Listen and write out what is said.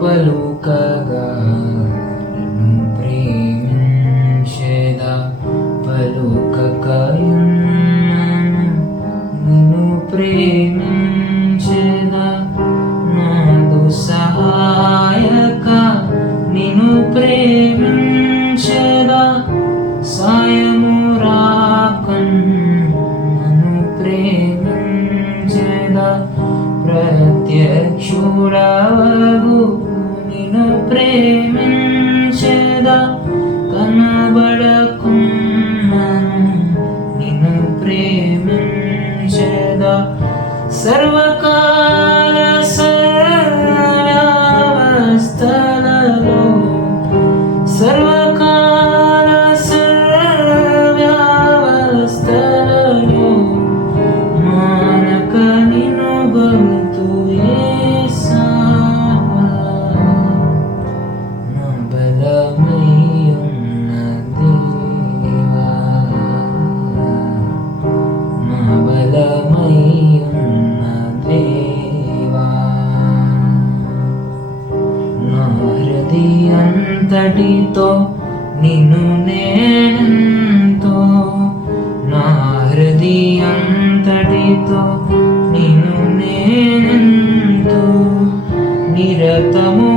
పలుకగా నిన్ను ప్రేమించెదా పలుకకయున్నాను నిన్ను ప్రేమించెదా నాదు సహాయక నిన్ను ప్రేమించెదా సాయము రాకన్ నన్ను ప్రేమించెదా ప్రత్యక్షుడవగు నిన్ను ప్రేమించెదా కనబడకున్నను నిన్ను ప్రేమించెదా సర్వకాల సర్వావస్థలలో సర్వకాల సర్వావస్థలలో మానక నిన్ను గొంతు యేసా నా బలమయ్యున్న దేవా నా బలమయ్యున్న దేవా నా హృదయంతటితో నిన్ను నేనెంతో నా హృదయంతటితో నిన్ను నేనెంతో నిరతము